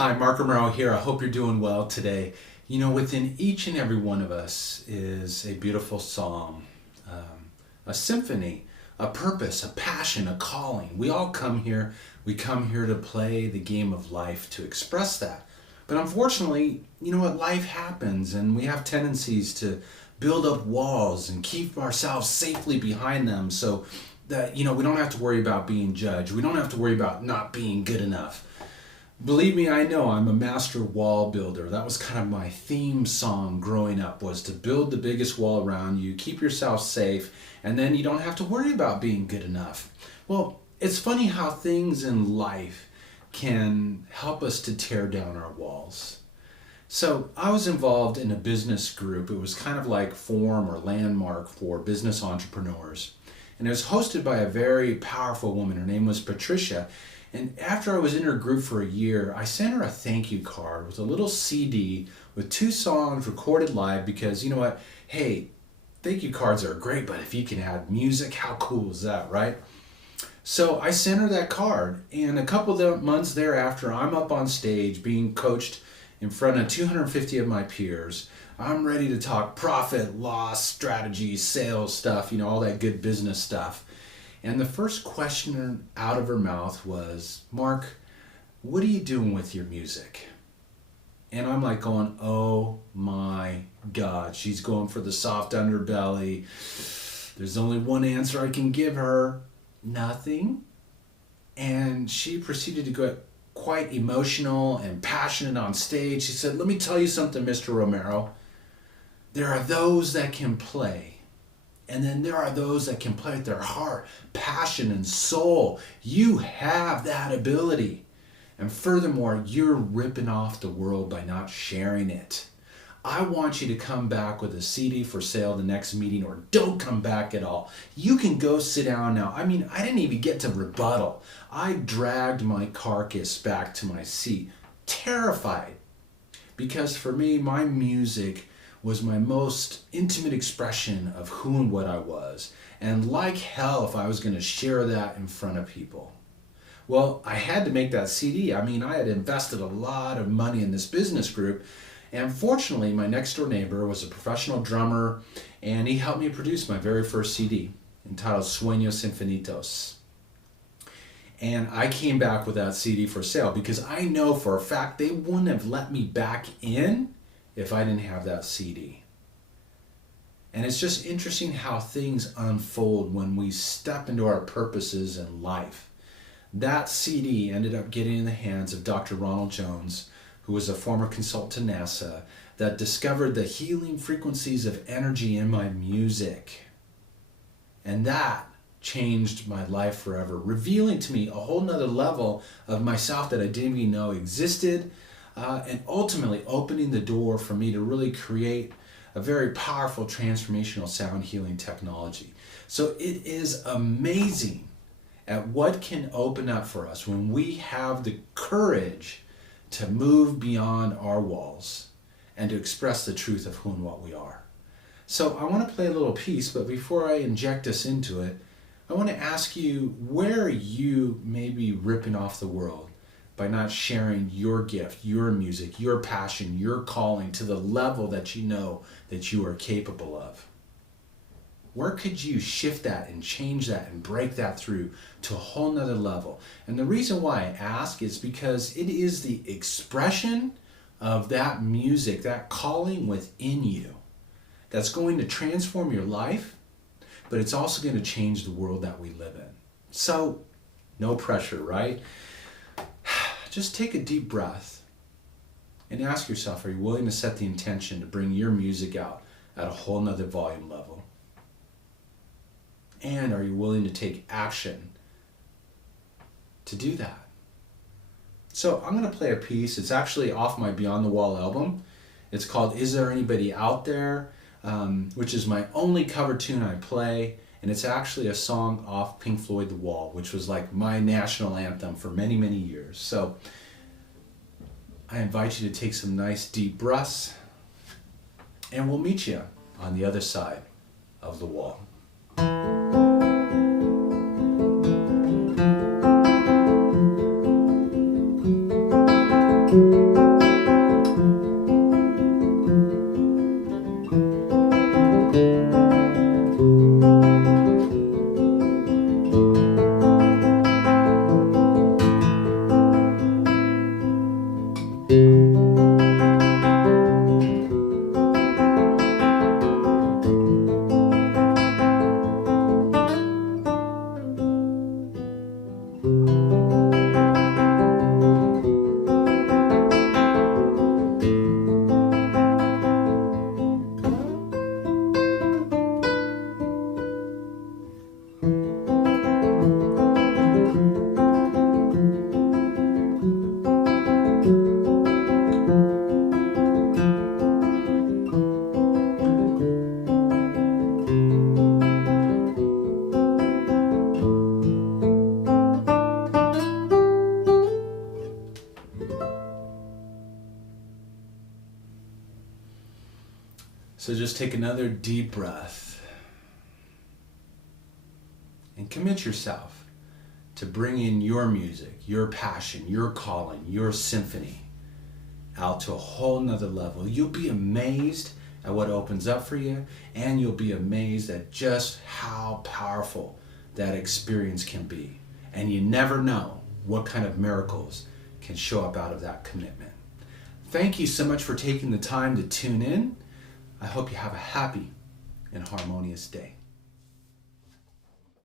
Hi, Mark Romero here. I hope you're doing well today. You know, within each and every one of us is a beautiful song, a symphony, a purpose, a passion, a calling. We all come here. We come here to play the game of life, to express that. But unfortunately, you know what? Life happens and we have tendencies to build up walls and keep ourselves safely behind them so that, you know, we don't have to worry about being judged. We don't have to worry about not being good enough. Believe me, I know I'm a master wall builder. That was kind of my theme song growing up, was to build the biggest wall around you, keep yourself safe, and then you don't have to worry about being good enough. Well, it's funny how things in life can help us to tear down our walls. So I was involved in a business group. It was kind of like Forum or Landmark for business entrepreneurs. And it was hosted by a very powerful woman. Her name was Patricia. And after I was in her group for a year, I sent her a thank you card with a little CD with 2 songs recorded live because, you know what? Hey, thank you cards are great, but if you can add music, how cool is that, right? So I sent her that card, and a couple of months thereafter, I'm up on stage being coached in front of 250 of my peers. I'm ready to talk profit, loss, strategy, sales stuff, you know, all that good business stuff. And the first question out of her mouth was, Mark, what are you doing with your music? And I'm like going, oh my God, she's going for the soft underbelly. There's only one answer I can give her, nothing. And she proceeded to get quite emotional and passionate on stage. She said, let me tell you something, Mr. Romero. There are those that can play. And then there are those that can play with their heart, passion, and soul. You have that ability. And furthermore, you're ripping off the world by not sharing it. I want you to come back with a CD for sale the next meeting, or don't come back at all. You can go sit down now. I mean, I didn't even get to rebuttal. I dragged my carcass back to my seat, terrified. Because for me, my music was my most intimate expression of who and what I was. And like hell if I was going to share that in front of people. Well, I had to make that CD. I mean, I had invested a lot of money in this business group. And fortunately, my next door neighbor was a professional drummer, and he helped me produce my very first CD entitled Sueños Infinitos. And I came back with that CD for sale because I know for a fact they wouldn't have let me back in if I didn't have that CD. And it's just interesting how things unfold when we step into our purposes in life. That CD ended up getting in the hands of Dr. Ronald Jones, who was a former consultant to NASA, that discovered the healing frequencies of energy in my music. And that changed my life forever, revealing to me a whole nother level of myself that I didn't even know existed, and ultimately opening the door for me to really create a very powerful transformational sound healing technology. So it is amazing at what can open up for us when we have the courage to move beyond our walls and to express the truth of who and what we are. So I want to play a little piece, but before I inject us into it, I want to ask you, where are you maybe ripping off the world by not sharing your gift, your music, your passion, your calling to the level that you know that you are capable of? Where could you shift that and change that and break that through to a whole nother level? And the reason why I ask is because it is the expression of that music, that calling within you, that's going to transform your life, but it's also going to change the world that we live in. So, no pressure, right? Just take a deep breath and ask yourself, are you willing to set the intention to bring your music out at a whole nother volume level? And are you willing to take action to do that? So I'm going to play a piece. It's actually off my Beyond the Wall album. It's called Is There Anybody Out There? Which is my only cover tune I play. And it's actually a song off Pink Floyd The Wall, which was like my national anthem for many, many years. So I invite you to take some nice deep breaths, and we'll meet you on the other side of the wall. So just take another deep breath and commit yourself to bringing your music, your passion, your calling, your symphony out to a whole nother level. You'll be amazed at what opens up for you, and you'll be amazed at just how powerful that experience can be. And you never know what kind of miracles can show up out of that commitment. Thank you so much for taking the time to tune in. I hope you have a happy and harmonious day.